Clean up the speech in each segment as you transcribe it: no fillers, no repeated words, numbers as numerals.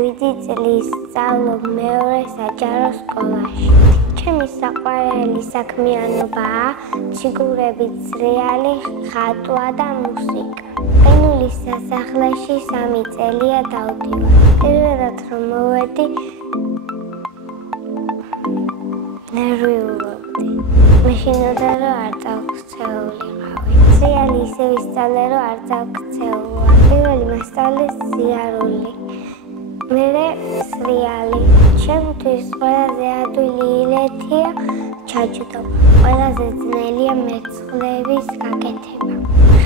7 წლის სწავლობ მეორე საჯარო სკოლაში. ჩემი საყვარელი საქმიანობაა ციგურები, ძრიალი ხატვა და მუსიკა. ყინულის სასახლეში 3 წელია დავდივარ. პირველად რომ მოვედი, ნერვიულობდი. მეშინოდა რომ არ წავქცეულიყავი. ძრიალი ისე ვისწავლე, რომ არ წავქცეულა. პირველი მასწავლეს სიარული. მერე სრიალი. ჩემთვის ყველაზე ადვილი ილეთია ჩაჯდომა. ყველაზე ძნელია მეცხრეების გაკეთება.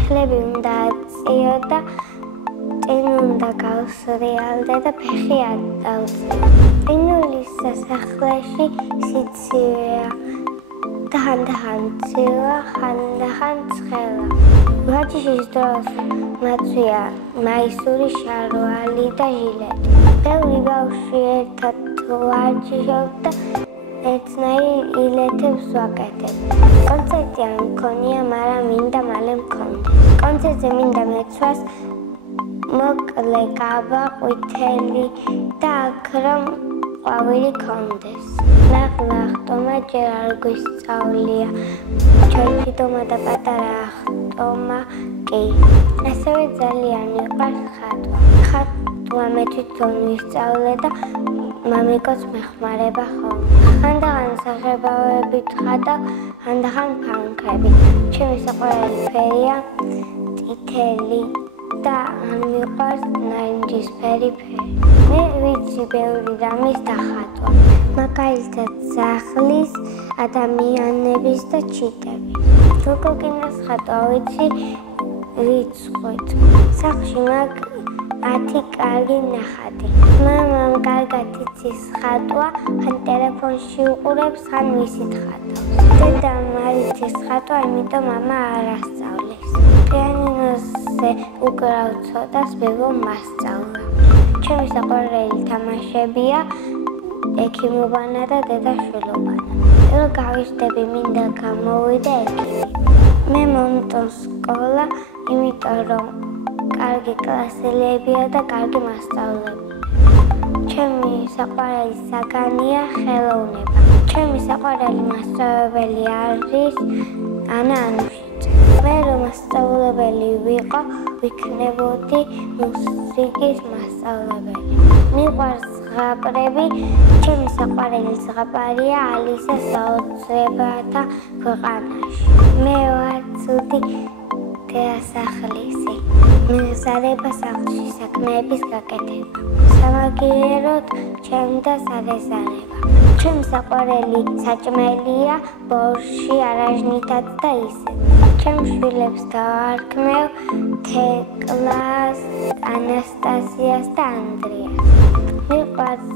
ხელები უნდა აწიო და წინ უნდა გავსრიალდე და ფეხი არ დავწიო. ყინულის სასახლეში სიცივეა. ხანდახან ცილა, ხანდახან ცხელა. ვარჯიშის დროს მაწვია მაისური შარვალი და ჟილეტი. ბევრი ბავშვი ერთად ვარჯიშობ და ერთნაირ ილეთებს ვაკეთებ. კონცერტი არ მქონია, მაგრამ მინდა მალე მქონდეს. კონცერტზე მინდა მეცვას მოკლე კაბა, ყვითელი და აქ რომ ყვავილი კონდეს. ნახლა ხტომა ჯერ არ გვისწავლია. ჩაიჯდომა და პატარა ხტომა კი. ასევე ძალიან მიყვარს ხატვა. ხატვა მე თვითონ ვისწავლე და მამიკოც მეხმარება ხოლმე. ხანდახან საღებავებით ხატავ, ხანდახან ფანქრები. ჩემი საყვარელი ფერია წითელი და მიყვარს ნარინჯისფერი ფერი. მე ვიცი ბევრი რამის დახატვა. მაგალითად სახლის, ადამიანების და ჩიტების. როგორ კინოს ხატვა ვიცი რიცხვით. სახლში მაგ 10 კარგი ნახატი. მამამ კარგად იცის ხატვა, ხან ტელეფონში უყურებს, ხან ვისით ხატავს. დედამ არ იცის ხატვა, იმიტომ მამა არ ასწავლის. პიანინოზე უკრავ ცოტას, ბებო მასწავლა. ჩემი საყვარელი თამაშებია ექიმობანა და დედაშვილობანა. რომ გავიზრდები, მინდა გამოვიდე ექიმი. მე მომწონს სკოლა, იმიტომ რომ კარგი კლასელებია და კარგი მასწავლებელია. ჩემი საყვარელი საგანია ხელოვნება. ჩემი საყვარელი მასწავლებელი არის ანა ანუშიძე. მე რომ მასწავლებელი ვიყო, ვიქნებოდი მუსიკის მასწავლებელი. მიყვარს ზღაპრები. ჩემი საყვარელი ზღაპარია ალისა საოცრებათა ქვეყანაში. მე ვარ ცუდი დასახლისი. მეზარება სახლში საქმეების გაკეთება. სამაგიეროდ ჩემდა სარეზარება. ჩემი საყვარელი საჭმელია ბორში, არაჟნითაც და ისე. ჩემ შვილებს დავარქმევ თეკლას, ანასტასიას და ანდრიას. მიყვარს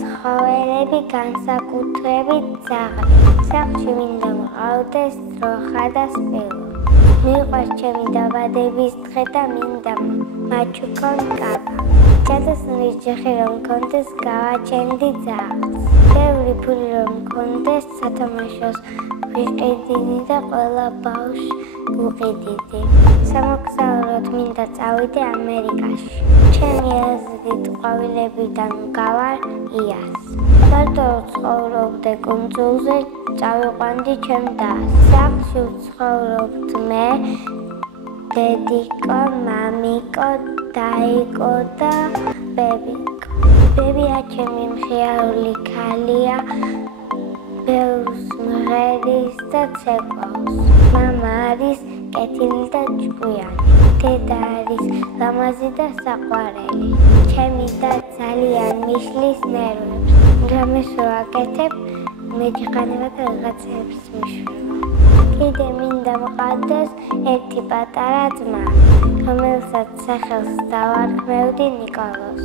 ცხოველები, განსაკუთრებით ძაღლი. სახლში მინდა მყავდეს ძროხა და სპილო. მიყვარს ჩემი დაბადების დღე და მინდა მაჩუკონ კაბა. ჯადოსნური ჯიხი რომ მქონდეს, გავაჩენდი ძაღლს. ბევრი ფული რომ მქონდეს, სათამაშოს ვიყიდინი და ყველა ბავშვს ვუყიდიდი. სამოგზაუროდ მინდა წავიდე ამერიკაში. ჩემი აზრით ყვავილებიდან გავარ იას. დადო ცხოვრობდე კუნძულზე, წავიყვანდი ჩემ დას. სახლში ვცხოვრობთ მე, დედიკო, მამიკო, დაიკო და ბებიკო. ბებია ჩემი მხიარული ქალია, ბევრს მღერის და ცეკვავს. მამა არის კეთილი და ჭკვიანი. დედა არის ლამაზი და საყვარელი. ჩემი და ძალიან მიშლის ნერვებს. რამეს რო აკეთებ, მეჯიხანება და რაღაცებს მიშვება. კიდე მინდა მყავდეს ერთი პატარა ძმა, რომელსაც სახელს დავარქმევდი ნიკოლოზ.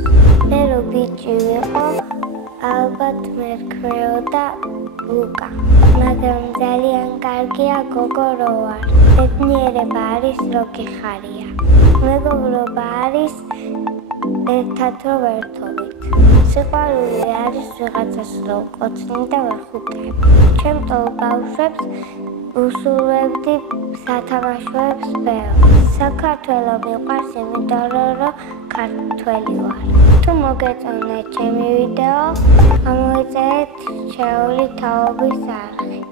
მე რო ბიჭი ვიყო, ალბათ მერქმეოდა ლუკა. მაგრამ ძალიან კარგია გოგო რო ვარ. ბედნიერება არის რო გიხარია. მეგობრობა არის ერთად რო ვერთობით. სიყვარული არის ვიღაცას რო ვკოცნი და ვეხუტები. ჩემ ტოლ ბავშვებს უსურვებდი სათამაშოებს ბევრ. საქართველო მიყვარს იმიტომ რომ ქართველი ვარ. თუ მოგეწონათ ჩემი ვიდეო, გამოიწერეთ შეული თაობის არხი.